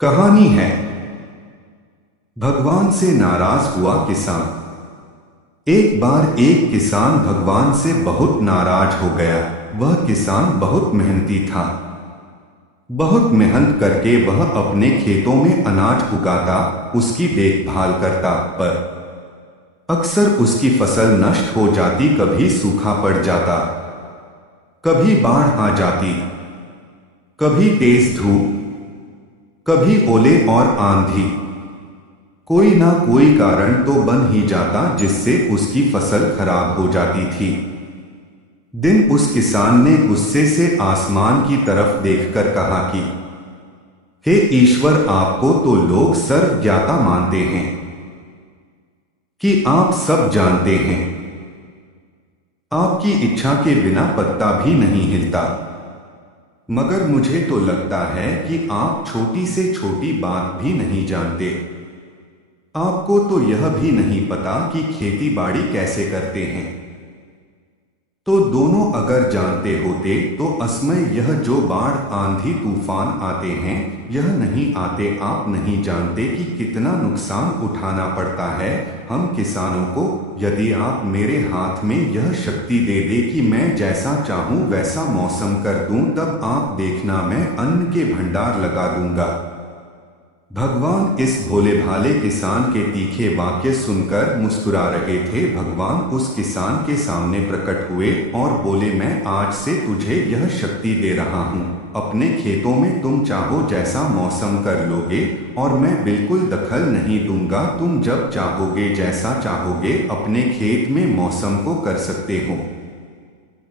कहानी है। भगवान से नाराज हुआ किसान। एक बार एक किसान भगवान से बहुत नाराज हो गया। वह किसान बहुत मेहनती था। बहुत मेहनत करके वह अपने खेतों में अनाज उगाता, उसकी देखभाल करता, पर अक्सर उसकी फसल नष्ट हो जाती। कभी सूखा पड़ जाता, कभी बाढ़ आ जाती, कभी तेज धूप, कभी ओले और आंधी। कोई ना कोई कारण तो बन ही जाता जिससे उसकी फसल खराब हो जाती थी। दिन उस किसान ने गुस्से से आसमान की तरफ देखकर कहा कि हे ईश्वर, आपको तो लोग सर्वज्ञाता मानते हैं कि आप सब जानते हैं। आपकी इच्छा के बिना पत्ता भी नहीं हिलता, मगर मुझे तो लगता है कि आप छोटी से छोटी बात भी नहीं जानते। आपको तो यह भी नहीं पता कि खेती बाड़ी कैसे करते हैं। तो दोनों अगर जानते होते तो असमय यह जो बाढ़ आंधी तूफान आते हैं, यह नहीं आते। आप नहीं जानते कि कितना नुकसान उठाना पड़ता है हम किसानों को। यदि आप मेरे हाथ में यह शक्ति दे दे कि मैं जैसा चाहूं वैसा मौसम कर दूं, तब आप देखना मैं अन्न के भंडार लगा दूंगा। भगवान इस भोले भाले किसान के तीखे वाक्य सुनकर मुस्कुरा रहे थे। भगवान उस किसान के सामने प्रकट हुए और बोले, मैं आज से तुझे यह शक्ति दे रहा हूँ। अपने खेतों में तुम चाहो जैसा मौसम कर लोगे और मैं बिल्कुल दखल नहीं दूंगा। तुम जब चाहोगे जैसा चाहोगे अपने खेत में मौसम को कर सकते हो।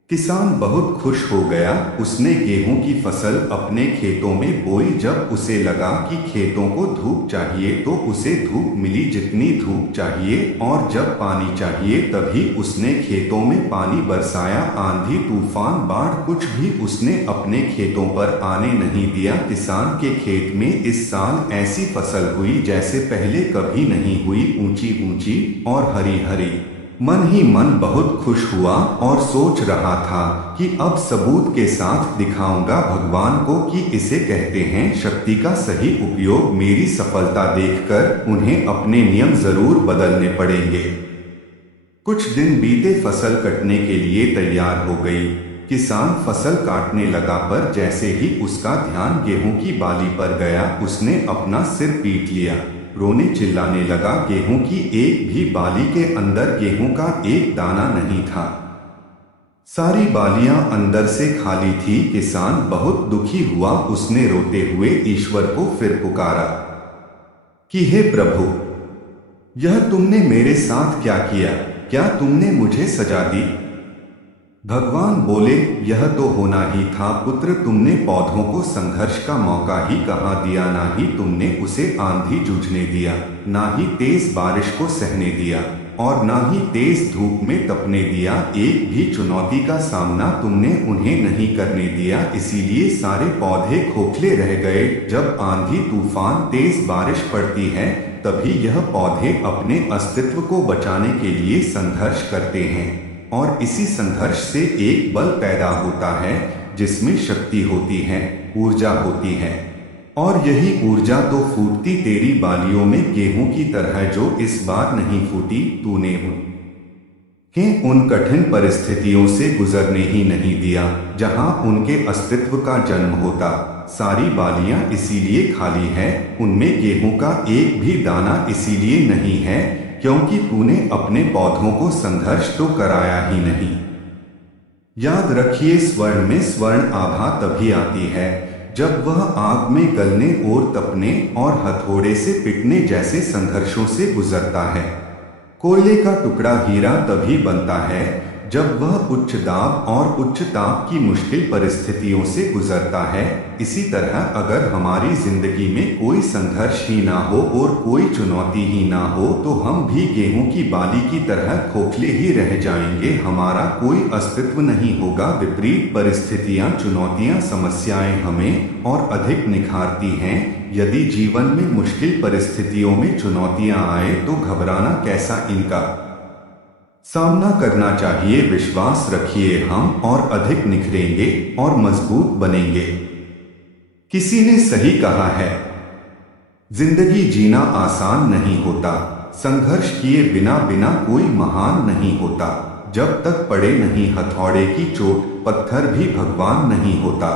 किसान बहुत खुश हो गया। उसने गेहूं की फसल अपने खेतों में बोई। जब उसे लगा कि खेतों को धूप चाहिए तो उसे धूप मिली जितनी धूप चाहिए, और जब पानी चाहिए तभी उसने खेतों में पानी बरसाया। आंधी तूफान बाढ़ कुछ भी उसने अपने खेतों पर आने नहीं दिया। किसान के खेत में इस साल ऐसी फसल हुई जैसे पहले कभी नहीं हुई, ऊंची ऊंची और हरी हरी। मन ही मन बहुत खुश हुआ और सोच रहा था कि अब सबूत के साथ दिखाऊंगा भगवान को कि इसे कहते हैं शक्ति का सही उपयोग। मेरी सफलता देखकर उन्हें अपने नियम जरूर बदलने पड़ेंगे। कुछ दिन बीते, फसल कटने के लिए तैयार हो गई। किसान फसल काटने लगा, पर जैसे ही उसका ध्यान गेहूं की बाली पर गया उसने अपना सिर पीट लिया। रोने चिल्लाने लगा। गेहूं की एक भी बाली के अंदर गेहूं का एक दाना नहीं था। सारी बालियां अंदर से खाली थी। किसान बहुत दुखी हुआ। उसने रोते हुए ईश्वर को फिर पुकारा कि हे प्रभु, यह तुमने मेरे साथ क्या किया? क्या तुमने मुझे सजा दी? भगवान बोले, यह तो होना ही था पुत्र। तुमने पौधों को संघर्ष का मौका ही कहाँ दिया। ना ही तुमने उसे आंधी जूझने दिया, ना ही तेज बारिश को सहने दिया, और ना ही तेज धूप में तपने दिया। एक भी चुनौती का सामना तुमने उन्हें नहीं करने दिया। इसीलिए सारे पौधे खोखले रह गए। जब आंधी तूफान तेज बारिश पड़ती है तभी यह पौधे अपने अस्तित्व को बचाने के लिए संघर्ष करते हैं, और इसी संघर्ष से एक बल पैदा होता है जिसमें शक्ति होती है, ऊर्जा होती है। और यही ऊर्जा तो फूटती तेरी बालियों में गेहूं की तरह, जो इस बार नहीं फूटी। तूने उन कठिन परिस्थितियों से गुजरने ही नहीं दिया जहां उनके अस्तित्व का जन्म होता। सारी बालियां इसीलिए खाली है, उनमें गेहूं का एक भी दाना इसीलिए नहीं है क्योंकि तूने अपने पौधों को संघर्ष तो कराया ही नहीं। याद रखिए, स्वर्ण में स्वर्ण आभा तभी आती है जब वह आग में गलने और तपने और हथौड़े से पिटने जैसे संघर्षों से गुजरता है। कोयले का टुकड़ा हीरा तभी बनता है जब वह उच्च दाब और उच्च ताप की मुश्किल परिस्थितियों से गुजरता है। इसी तरह अगर हमारी जिंदगी में कोई संघर्ष ही ना हो और कोई चुनौती ही ना हो तो हम भी गेहूं की बाली की तरह खोखले ही रह जाएंगे। हमारा कोई अस्तित्व नहीं होगा। विपरीत परिस्थितियां, चुनौतियां, समस्याएं हमें और अधिक निखारती हैं। यदि जीवन में मुश्किल परिस्थितियों में चुनौतियां आए तो घबराना कैसा, इनका सामना करना चाहिए। विश्वास रखिए, हम और अधिक निखरेंगे और मजबूत बनेंगे। किसी ने सही कहा है, जिंदगी जीना आसान नहीं होता, संघर्ष किए बिना बिना कोई महान नहीं होता। जब तक पड़े नहीं हथौड़े की चोट, पत्थर भी भगवान नहीं होता।